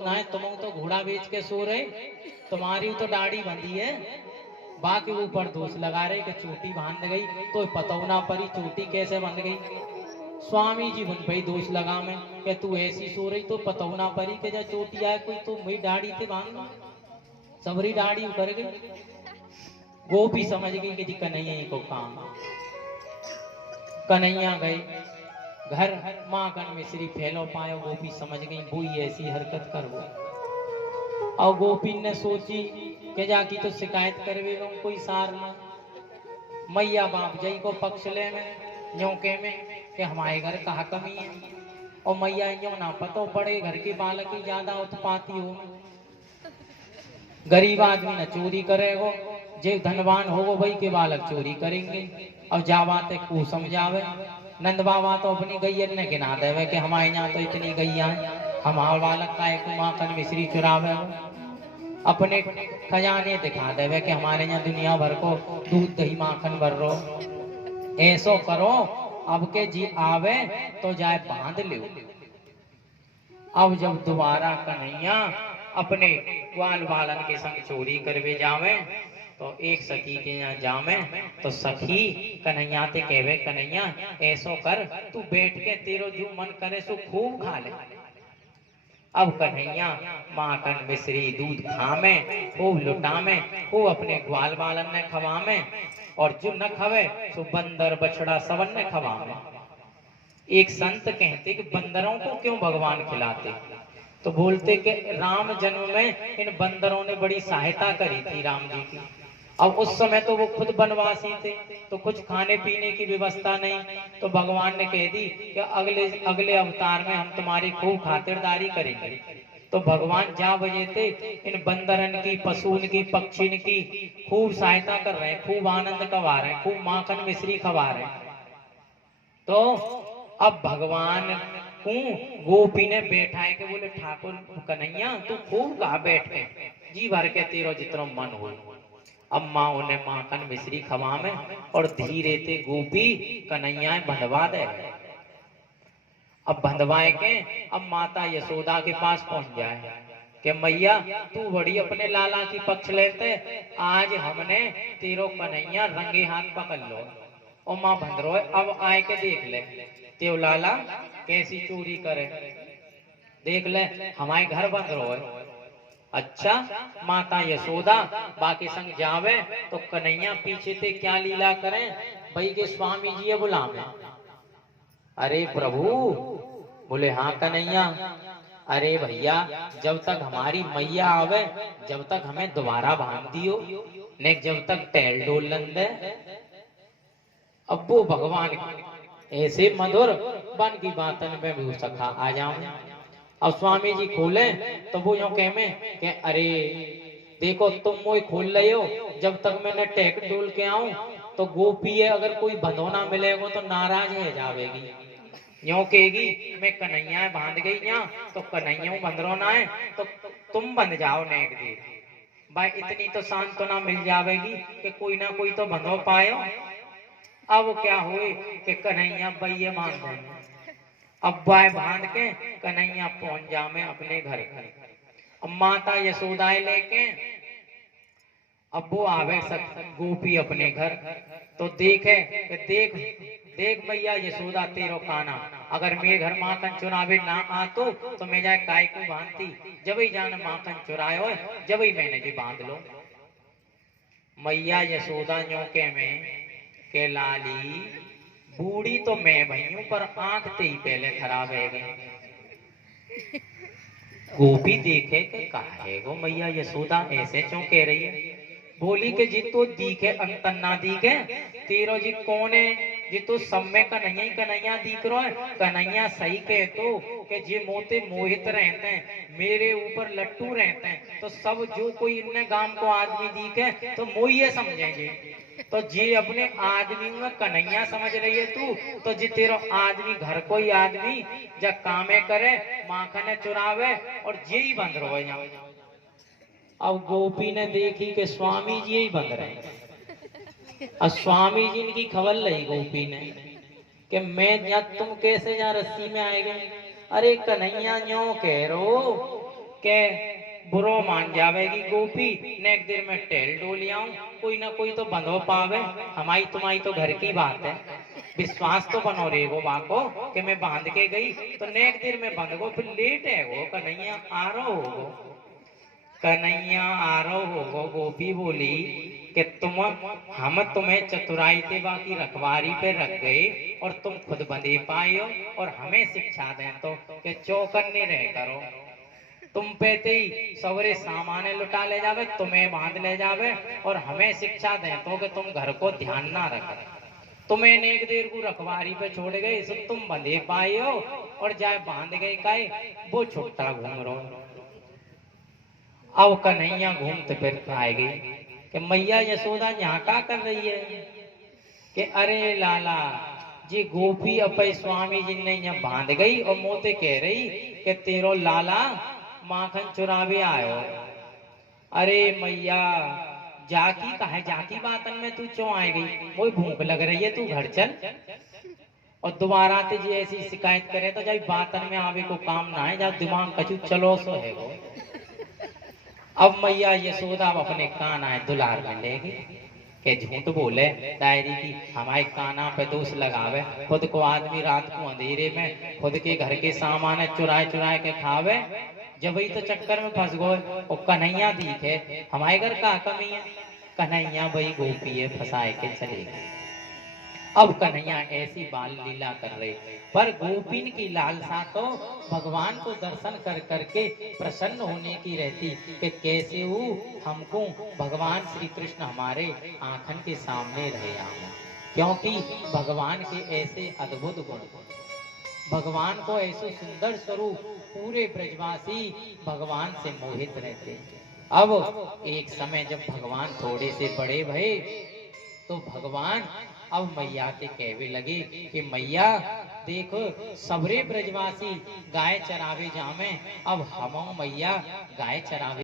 ना है, तुम तो घोड़ा बेच के सो रहे, तुम्हारी तो दाढ़ी बंधी है, बाकी ऊपर दोष लगा रहे कि चोटी बांध गई, तो पता ना परी चोटी कैसे बंध गई। स्वामी जी बन भाई दोष लगा में कि तू ऐसी सो रही तो पता ना परी के जा चोटी आए कोई तो मेरी दाढ़ी से बांध, सबरी दाढ़ी उतर गई। गोपी समझ गई कि जी कन्हैया को काम। कन्हैया गए घर, माखन मिश्री फैलो पायो, गोपी समझ गई वो ऐसी हरकत कर वो। और गोपी ने सोची कि जाकी तो शिकायत करवे कोई सार ना, मैया बाप जई को पक्ष ले में न्योके में कि हमारे घर कहा कमी है, और मैया यो ना पतो बड़े घर के बालक ही ज्यादा उत्पाती हो, गरीब आदमी न चोरी करेगो, जे धनवान होगो वही के बालक चोरी करेंगे। और जा बात को समझावे, नंद बाबा तो अपनी गैयन ने गिना देवे कि हमारे यहाँ तो इतनी गैया है, हमारे बालक का एक माखन मिश्री चुरावे, अपने खजाने दिखा देवे कि हमारे यहाँ दुनिया भर को दूध दही माखन भर रो। ऐसो करो अब के जी आवे तो जाए बांध ले। अब जब दोबारा कन्हैया अपने ग्वाल बालन के संग चोरी करवे जावे तो एक सखी के यहाँ जावे तो सखी कन्हैया ते कहवे कन्हैया ऐसो कर तू बैठ के तेरो जो मन करे सो खूब खा ले। अब कन्हैया माखन मिश्री दूध खामे खूब लुटामे, खूब अपने ग्वाल बालन ने खवामे, और जो न खवे सो बंदर बछड़ा सबन ने खवामे। एक संत कहते कि बंदरों को क्यों भगवान खिलाते, तो बोलते कि राम जन्म में इन बंदरों ने बड़ी सहायता करी थी राम जी की। अब उस समय तो वो खुद बनवासी थे तो कुछ खाने पीने की व्यवस्था नहीं, तो भगवान ने कह दी कि अगले अगले अवतार में हम तुम्हारी खूब खातिरदारी करेंगे। तो भगवान जा बजे थे इन बंदरन की, पशुन की, पक्षिन की खूब सहायता कर रहे हैं, खूब आनंद कवा रहे हैं, खूब माखन मिश्री खवा रहे हैं। तो अब भगवान को गोपी ने बैठाए के बोले ठाकुर कन्हैया तू खूब कहा बैठ के जी भर के तेरो जितना मन हो। अम्मा उन्हें माखन मिश्री खवा में और धीरे ते गोपी कन्हैया बंधवा दे। अब बंधवाए के अब माता यशोदा के पास पहुंच जाए कि मैया तू बड़ी अपने लाला की पक्ष लेते, आज हमने तेरो कन्हैया रंगे हाथ पकड़ लो। और माँ भंदरो अब आए के देख ले तेव लाला कैसी चोरी करे, देख ले हमारे घर बंद रहो। अच्छा माता यशोदा बाकी संग जावे तो कन्हैया पीछे से क्या लीला करें, भाई के स्वामी जी बुलावे। अरे प्रभु, बोले हाँ कन्हैया। अरे भैया जब तक हमारी मैया आवे जब तक हमें दोबारा बांध दियो, ने जब तक टहल डोल दे। अब वो भगवान ऐसे मधुर बन की बातन में भी सखा आ जाऊं। अब स्वामी जी खोले तो वो यूं कह में कि अरे देखो तुम मोई खोल रहे हो, जब तक मैंने टहक डोल के आऊं तो गोपी है अगर कोई बंधोना मिलेगा तो नाराज है जावेगी, यूं कहेगी मैं कन्हैया बांध गई यहाँ तो कन्हैया बंदरो ना है तो तुम बंध जाओ नेक दे। भाई इतनी तो सांत्वना मिल जावेगी कि कोई ना कोई तो बंधो पायो। अब क्या हुए कि कन्हैया बैये बांध देंगे। अब बाय बांध के कन्हैया पहुंच जामे अपने घर। अब माता यशोदाएं लेके अब वो आवे सब गोपी अपने घर तो देखे कि देख देख भैया यशोदा तेरो काना, अगर मेरे घर माखन चुरावे ना आतो तो मैं जाए काय को बांधती, जब ही जान माखन चुरायो जब ही मैंने जी बांध लो। मैया यशोदा न्योके में के लाली बूढ़ी तो मैं भैयू पर आंख ते ही पहले खराब है गई। गोपी देखे के काहे गो मैया यशोदा ऐसे क्यों कह रही है, बोली के जी तो दिखे अंतन ना दिखे तेरो जी कौन है जी तो सब में कन्हैया ही कन्हैया दिख रहा है। कन्हैया सही कहे तो कि जे मोते मोहित रहते हैं मेरे ऊपर लट्टू रहते हैं तो सब जो कोई इनने गांव को आदमी दिखे तो मोहिए समझेंगे, तो जे अपने आदमी में कन्हैया समझ रही है तू तो जे तेरो आदमी घर कोई आदमी जब कामे करे माखने चुरावे और जे ही बंद रहो यहाँ। अब गोपी ने देखी कि स्वामी जी ही बंद रहे, और स्वामी जी की खबर ली गोपी ने कि मैं या तुम कैसे यहाँ रस्सी में आए गए। अरे कन्हैया न्यों कह रो के बुरो मान जावेगी गोपी, नेक देर में टेल डोली आऊं, कोई ना कोई तो बंधो पावे, हमारी तुम्हारी तो घर की बात है, विश्वास तो बनो रेगो बाको कि मैं बांध के गई तो नेक देर में बंध गो, फिर लेट है वो कन्हैया आ रहो होगो, कन्हैया आ रहो होगो। गोपी बोली कि हम तुम्हें चतुराई ते बाकी रखवारी पे रख गए और तुम खुद बंधे पाए हो और हमें शिक्षा दें तो कि चौकन्ने रह करो, तुम पे ते सवरे सामाने लुटा ले जावे, तुम्हें बांध ले जावे और हमें शिक्षा दें तो कि तुम घर को ध्यान ना रखे, तुम्हें नेक देर को रखवारी पे छोड़ गए सो तुम बंधे पाए हो और जाए बांध गए काए वो छुट्टा घूम रो। अब कन्हैया घूमते फिर आए गई कि मैया यशोदा यहाँ का कर रही है कि अरे लाला जी गोपी अपे स्वामी जी ने यहाँ बांध गई और मोते कह रही कि तेरो लाला माखन चुरावे आयो। अरे मैया जाकी कहे जाकी बातन में तू क्यों आए गई, कोई भूख लग रही है तू घर चल, और दोबारा ते जी ऐसी शिकायत करे तो जब बातन में आवे को काम ना है, जब दिमाग कचू चलो सो है वो। अब मैया यशोदा अपने कान आए दुलार में ले गई के झूठ बोले डायरी की हमारे काना पे दोष लगावे, खुद को आदमी रात को अंधेरे में खुद के घर के सामान चुराए चुराए के खावे, जब वही तो चक्कर में फंस गए। और कन्हैया दिखे हमारे घर का कमी है, कन्हैया वही गोपी है फंसाए के चले गए। अब कन्हैया ऐसी बाल लीला कर रहे, पर गोपीन की लालसा तो भगवान को दर्शन कर करके प्रसन्न होने की रहती कि कैसे वो हमको भगवान श्री कृष्ण हमारे आंखन के सामने रहे आए, क्योंकि भगवान के ऐसे अद्भुत गुण, भगवान को ऐसे सुंदर स्वरूप, पूरे ब्रजवासी भगवान से मोहित रहते। अब एक समय जब भगवान थोड़े से बड़े भये तो भगवान अब मैया के कहवे लगे कि मैया देखो सबरे ब्रजवासी गाय चरावे जामे, अब हम मैया गाय चरावे